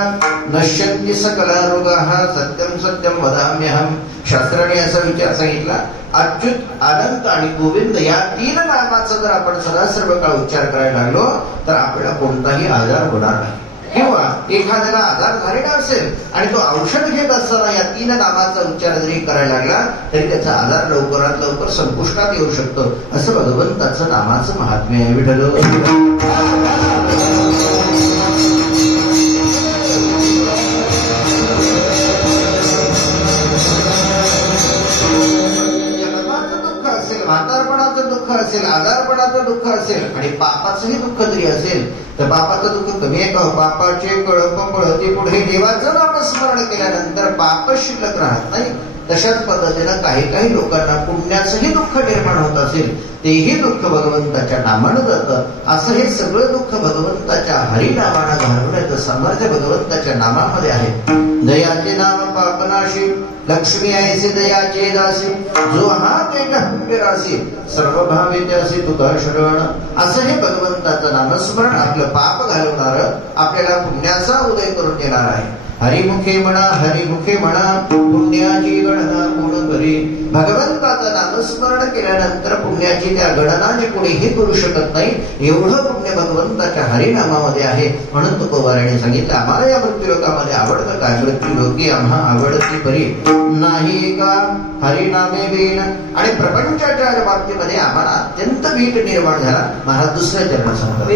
नश्यन्ति सकला रोगाः सत्यम सत्यम वदाम्यहम. शास्त्राने असा विचार सांगितला, अच्युत, अनंत आणि गोविंद या 3 नामाचा जर आपण सदा सर्व काळ उच्चार करायला लागलो तर आपल्याला कोणताही आजार होणार नाही. किंवा एखाद्याला आजार झालेला असेल आणि तो औषध घेत असताना या 3 नामाचा उच्चार जरी करायला लागला तरी त्याचा आजार लवकरात लवकर संपुष्टात येऊ शकतो. असं भगवंताचं नामाचं महात्म्य आहे. विठ्ठल म्हातारपणाचं दुःख असेल, आजारपणाचं दुःख असेल आणि पापाचंही दुःख जरी असेल तर पापाचं दुःख कमी आहे का? पापाचे कळप पळते पुढे. देवाचं नाम स्मरण केल्यानंतर पाप शिल्लक राहत नाही. तशाच पद्धतीनं काही काही लोकांना पुण्याचंही दुःख निर्माण होत असेल, तेही दुःख भगवंताच्या नामानं जातं. असं हे सगळं दुःख भगवंताच्या हरिनामानं घालवण्याचं सामर्थ्य भगवंताच्या नामामध्ये आहे. दयाचे नाम पापनाशी, लक्ष्मी ऐसे दयाचे दासी, जो हा तेज पुण्यराशी, सर्व भावे त्यासी तुका शरण. असं हे भगवंताचं नामस्मरण आपलं पाप घालवणार, आपल्याला पुण्याचा उदय करून देणार आहे. हरिमुखे म्हणा पुण्याची गणना कोण करी. भगवंताचं नामस्मरण केल्यानंतर पुण्याची त्या गणनाची कोणीही करू शकत नाही, एवढं पुण्य भगवंताच्या हरिनामामध्ये आहे. म्हणून तुकोबाराने सांगितलं, आम्हाला या मृत्यूलोकामध्ये आवडतं काय? मृत्यूलोकी आम्हा आवडती परी नाही का हरिनामे वीण. आणि प्रपंचाच्या बाबतीमध्ये आम्हाला अत्यंत वीट निर्माण झाला. महाराज दुसऱ्या चरणात सांगतात,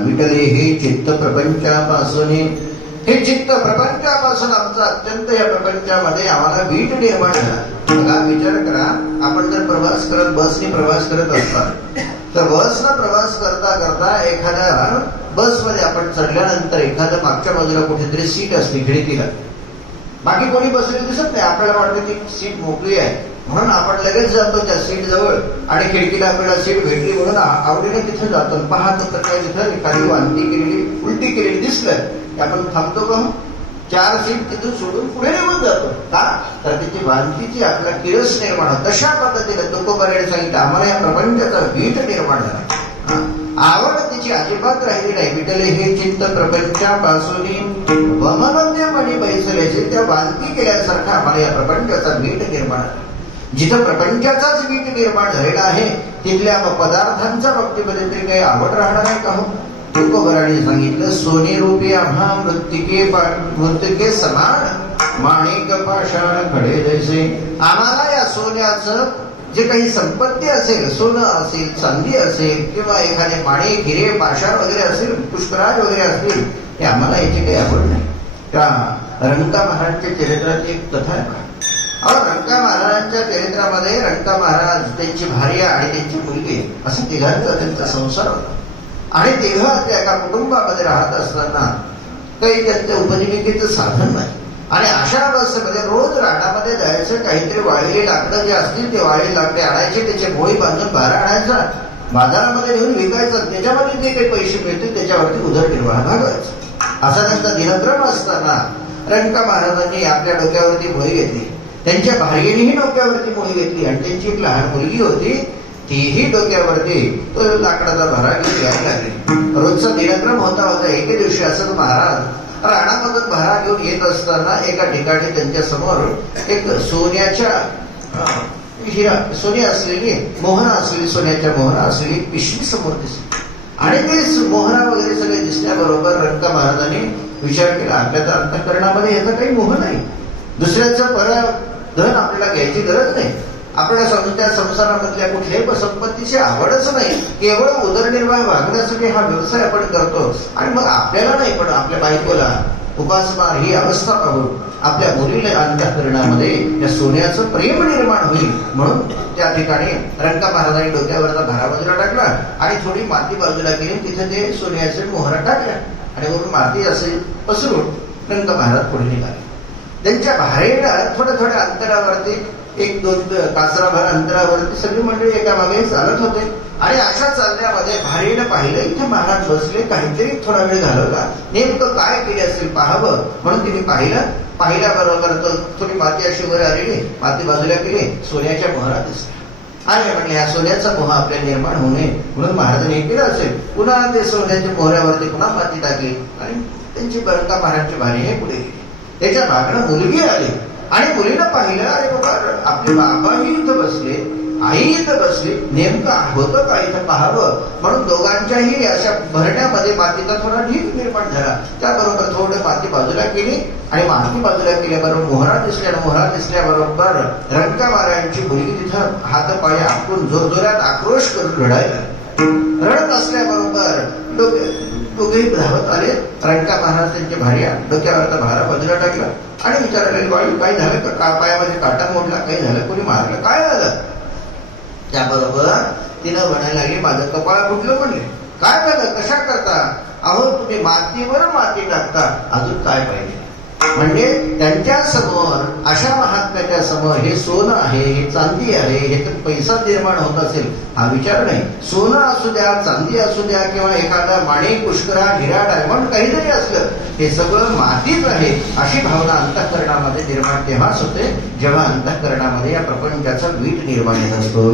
विटले हे चित्त प्रपंचापासून, हे चित्त प्रपंचापासून आमचं अत्यंत या प्रपंचामध्ये आम्हाला वीट निर्माण झाला. बघा, विचार करा, आपण जर प्रवास करत बसने प्रवास करत असतात तर बसनं प्रवास करता करता एखाद्या बसमध्ये आपण चढल्यानंतर एखाद्या मागच्या बाजूला कुठेतरी सीट असते खिडकीला, बाकी कोणी बसलेलं दिसत नाही. आपल्याला वाटतं ती सीट मोकळी आहे म्हणून आपण लगेच जातो त्या सीट जवळ आणि खिडकीला आपल्याला सीट भेटली म्हणून आवडीने तिथे जातो. पाहतो तर काय तिथं एखादी वांती केलेली उलटी केलेली दिसलं की आपण थांबतो का, 4 सीट तिथून सोडून पुढे निघून जातो. का तर तिची वांतीची आपला किरस निर्माण होत. तशा पद्धतीने तुकोबाराने सांगितलं आम्हाला या प्रपंचाचा वीट निर्माण झाला. आवड तिची अजिबात राहिली नाही. विठले हे चित्त प्रपंचापासून वमनद्य मणी बैसल्याचे त्या वांती केल्यासारखा आम्हाला या प्रपंचाचा वीट निर्माण झाला. जिथं प्रपंचाचाच वीट निर्माण झालेला आहे तिथल्या पदार्थांच्या बाबतीमध्ये तरी काही आवड राहणार आहे का हो. तुकोबाराने सांगितलं सोने रूपी आम्हा मृत्तिके समान माणिक पाषाण खडे जैसे. आम्हाला या सोन्याचं जे काही संपत्ती असेल, सोनं असेल, चांदी असेल किंवा एखादे माणिक हिरे पाषाण वगैरे असेल, पुष्कराज वगैरे असतील, हे आम्हाला याची काही आवड नाही. त्या रंका महाराजच्या चरित्राची एक कथा आहे. रंका महाराजांच्या चरित्रामध्ये रंका महाराज, त्यांची भार्या आणि त्यांची मुलगी असं तिघांचा त्यांचा संसार होता. आणि तेव्हा त्या एका कुटुंबामध्ये राहत असताना काही त्यांचं उपजीविकेचं साधन नाही. आणि अशा अवस्थेमध्ये रोज रानामध्ये जायचं, काहीतरी वाळलेली लाकडं जे असतील ते वाळलेली लाकडे आणायचे, त्याचे भोळी बांधून भारा आणायचा, बाजारामध्ये घेऊन विकायचं. त्याच्यामध्ये जे काही पैसे मिळतील त्याच्यावरती उदरनिर्वाह भागवायचा. असा त्यांचा दिनक्रम असताना रंका महाराजांनी आपल्या डोक्यावरती भोळी घेतली. त्यांच्या भार्येनेही डोक्यावरती मोही घेतली आणि त्यांची एक लहान मुलगी होती, तीही डोक्यावरती तो लाकडाचा भारा घेऊन यायला लागली. रोजचा दिनक्रम होता होता. एके दिवशी असं महाराज राणामधून भारा घेऊन येत असताना एका ठिकाणी त्यांच्या समोर एक सोन्याच्या सोने असलेली मोहरा असलेली, सोन्याच्या मोहरा असलेली पिशवी समोर दिसली. आणि ते मोहरा वगैरे सगळे दिसल्याबरोबर रंका महाराजांनी विचार केला आपल्या तर अंतःकरणामध्ये याचा काही मोह नाही, दुसऱ्याचं धन आपल्याला घ्यायची गरज नाही, आपल्याला त्या संसारामधल्या कुठल्याही संपत्तीची आवडच नाही, केवळ उदरनिर्वाह भागण्यासाठी हा व्यवसाय आपण करतो. आणि मग आपल्याला नाही पण आपल्या बायकोला उपासमार ही अवस्था पाहून आपल्या मुलीला अंतःकरणामध्ये त्या सोन्याचं प्रेम निर्माण होईल म्हणून त्या ठिकाणी रंका महाराजांनी डोक्यावरचा भारा बाजूला टाकला आणि थोडी माती बाजूला केली, तिथे ते सोन्याचे मोहरा टाकल्या आणि वरून माती असे पसरून रंका महाराज पुढे निघाले. त्यांच्या भारेला थोड्या अंतरावरती 1-2 कासराभर अंतरावरती सगळी मंडळी एकामागे चालत होते. आणि अशा चालण्यामध्ये भारेनं पाहिलं इथे महाराज बसले, काहीतरी थोडा वेळ घालवला, नेमकं काय केले असेल पाहावं म्हणून तिने पाहिल्याबरोबर थोडी माती अशी वर आलेली, माती बाजूला केली, सोन्याच्या मोहरा दिसला. आणि म्हणले ह्या सोन्याचा मोह आपल्याला निर्माण होऊ नये म्हणून महाराजांनी केलं असेल. पुन्हा ते सोन्याच्या मोहऱ्यावरती पुन्हा माती टाकली आणि त्यांची रंका महाराजची भारी पुढे गेली. त्याच्या मागणं मुलगी आली आणि मुलीनं पाहिलं अरे बाबा आपले बाबाही इथं बसले, आई इथं बसली, नेमकं होतं का इथं पाहावं म्हणून दोघांच्याही अशा भरण्यामध्ये मातीचा थोडा ढीग निर्माण झाला. त्याबरोबर थोडं माती बाजूला केली आणि माती बाजूला केल्याबरोबर मोहरा दिसल्याबरोबर रंका महाराजांची मुलगी तिथं हात पाय आपटून जोरजोरात आक्रोश करून रडायला. रडत असल्याबरोबर दोघेही धावत आले. रंका महाराज त्यांची भार्या डोक्यावरचा भारा बाजूला टाकला आणि विचारायला बाई काय झालं का, पायामध्ये काटा मोडला, काय झालं, कोणी मारलं, काय झालं. त्याबरोबर तिनं म्हणायला लागली माझं कपाळ फुटलं. म्हणले काय झालं, कशा करता, अहो तुम्ही मातीवर माती टाकता, अजून काय पाहिजे. म्हणजे त्यांच्या समोर अशा महात्म्याच्या समोर हे सोनं आहे, हे चांदी आहे, हे तर पैसा निर्माण होत असेल हा विचार नाही. सोनं असू द्या, चांदी असू द्या किंवा एखादा माणिक, पुष्करा, हिरा, डायमंड काही जरी असलं हे सगळं मातीच आहे अशी भावना अंतःकरणामध्ये निर्माण तेव्हाच होते जेव्हा अंतःकरणामध्ये या प्रपंचाचा वीट निर्माण होत असतो.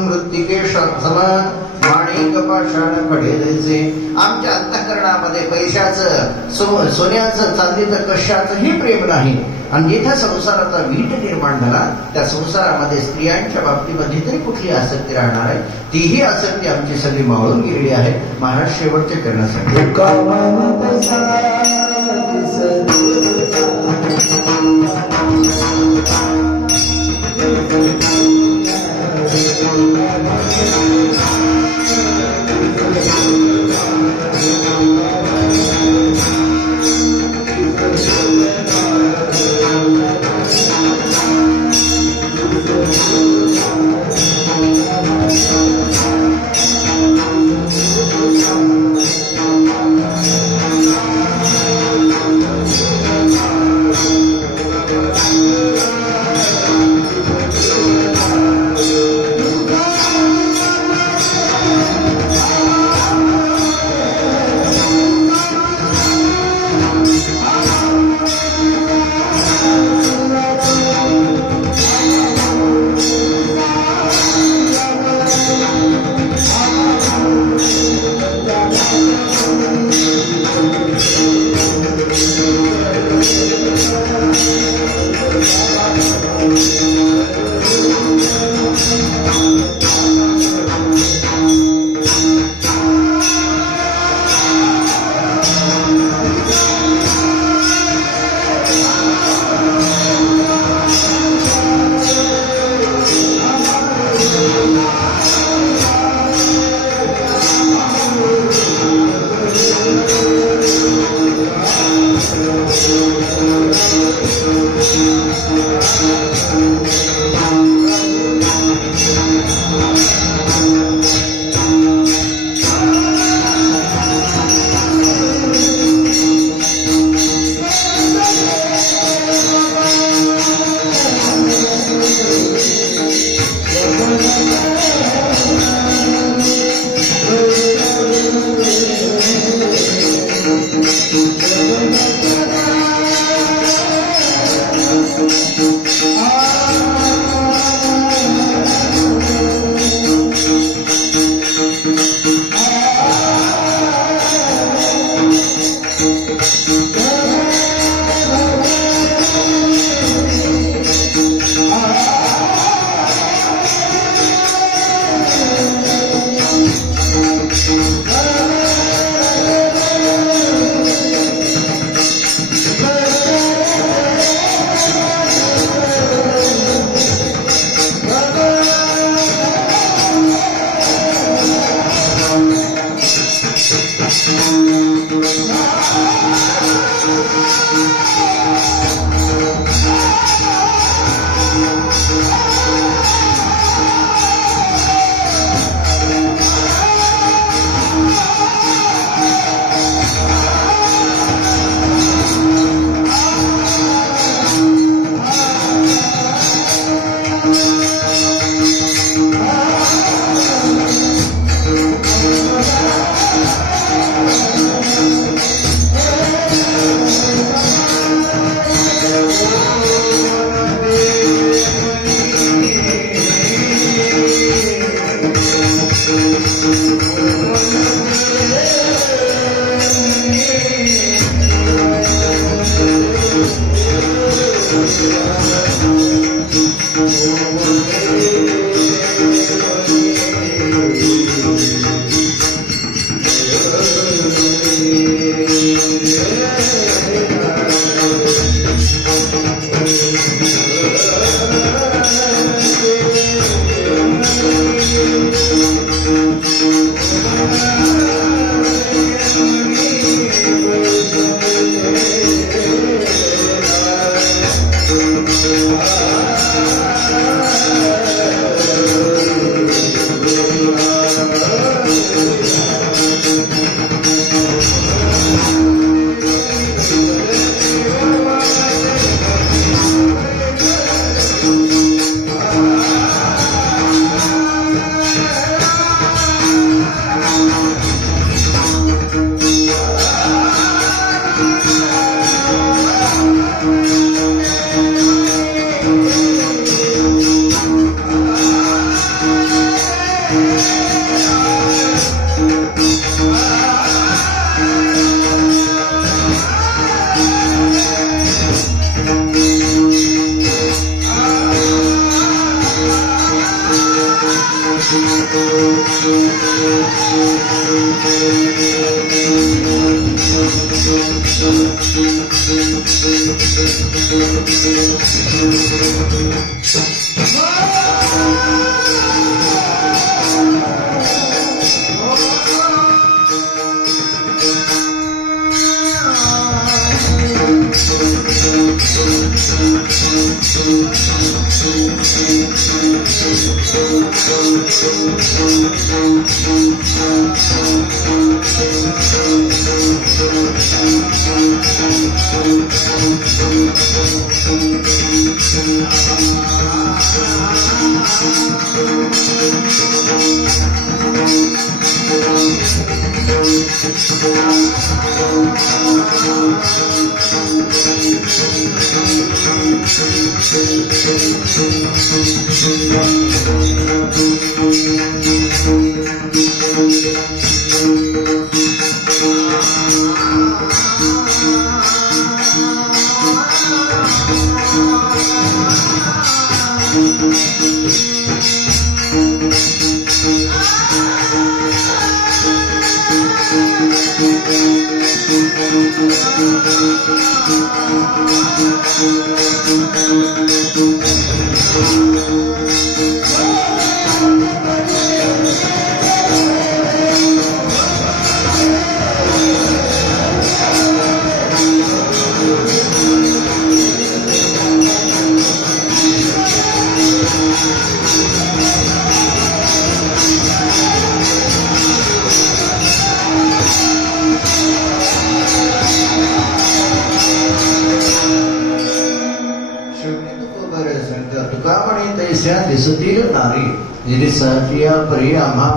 मृत्तिके समान माणिक पाषाण खडे जैसे. आमच्या अंतःकरणामध्ये पैशाचं, सोन्याचं, चांदीचं कशाचंही प्रेम नाही. आणि जिथे संसाराचा वीट निर्माण झाला त्या संसारामध्ये स्त्रियांच्या बाबतीमध्ये तरी कुठली आसक्ती राहणार आहे, तीही आसक्ती आमची सगळी मावळून गेलेली आहे. महाराज शेवटचे करण्यासाठी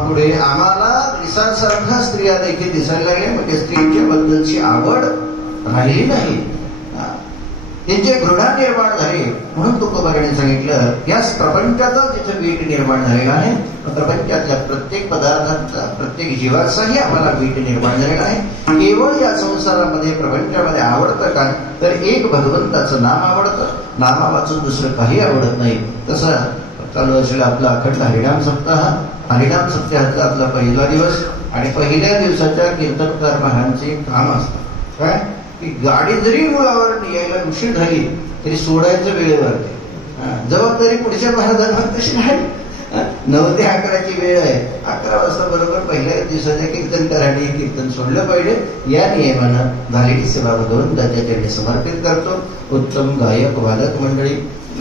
पुढे आम्हाला दिसासारख्या स्त्रिया देखील दिसायला लागल्या, म्हणजे स्त्रीच्या बद्दलची आवड राहिली नाही. त्यांची घृणा निर्माण झाली. म्हणून तुकोबाराने सांगितलं याच प्रपंचाचा तिथं वीट निर्माण झालेला आहे. प्रपंचातल्या प्रत्येक पदार्थाचा प्रत्येक जीवाचाही आम्हाला वीट निर्माण झालेला आहे. केवळ या संसारामध्ये प्रपंचामध्ये आवडतं काय तर एक भगवंताचं नाम आवडतं. नामा वाचून दुसरं काही आवडत नाही. तसं चालू असलेला आपला अखंड हरिनाम सप्ताह. हरिनाम सप्ताहाचा आपला पहिला दिवस आणि पहिल्या दिवसाच्या कीर्तनकार महाराजांचे काम असतं काय की गाडी जरी मुळावर यायला उशीर झाली तरी सोडायचं वेळेवर. जबाबदारी पुढच्या महाराजांवर तशी नाही. 9 ते 11ची वेळ आहे. 11 वाजता बरोबर पहिल्या दिवसाच्या कीर्तनकारांनी कीर्तन सोडलं पाहिजे. या नियमानं झालेली सेवा भगवंताच्या चरणी समर्पित करतो. उत्तम गायक वादक मंडळी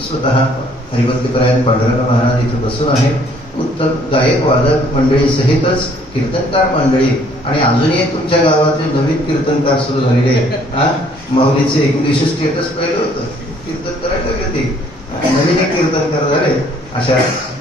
स्वतः हरिभक्तीपरायण पांडुरंग महाराज इथे बसून आहे. उत्तम गायक वादक मंडळी सहितच कीर्तनकार मंडळी आणि अजूनही तुमच्या गावातले नवीन कीर्तनकार सुरू झालेले आहेत. माऊलीचे एक दिवशी स्टेटस पाहिलं होतं. कीर्तन करायला होते नवीन एक कीर्तनकार झाले. अशा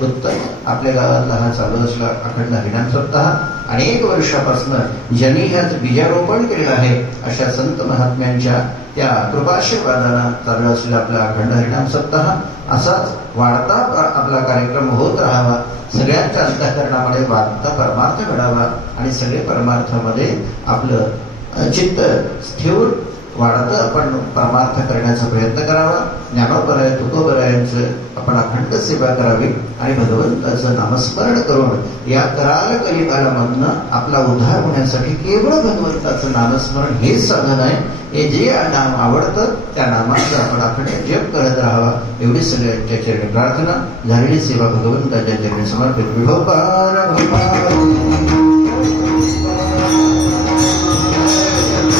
उत्तम आपल्या गावातला हा चालू असला अखंड हरिनाम सप्ताह अनेक वर्षापासून ज्यांनी ह्याच बीजारोपण केलेलं आहे अशा संत महात्म्यांच्या त्या कृपाशीर्वादानं चालू असलेला आपला अखंड हरिनाम सप्ताह असाच वाढता आपला कार्यक्रम होत राहावा. सगळ्यांच्या अंतःकरणामध्ये वाढता परमार्थ घडावा आणि सगळे परमार्थामध्ये आपलं चित्त ठेवून वाढतं आपण परमार्थ करण्याचा प्रयत्न करावा. ज्ञानोबराय तुकोबरायांचं आपण अखंड सेवा करावी आणि भगवंताचं नामस्मरण करून या कराल कलिकालामधनं आपला उद्धार होण्यासाठी केवळ भगवंताचं नामस्मरण हेच साधन आहे. हे जे नाम आवडतं त्या नामाचं आपण अखंड जप करत राहावा एवढी सगळ्यांच्या चरणी प्रार्थना. झालेली सेवा भगवंताच्या चरणी समर्पित. विभो पार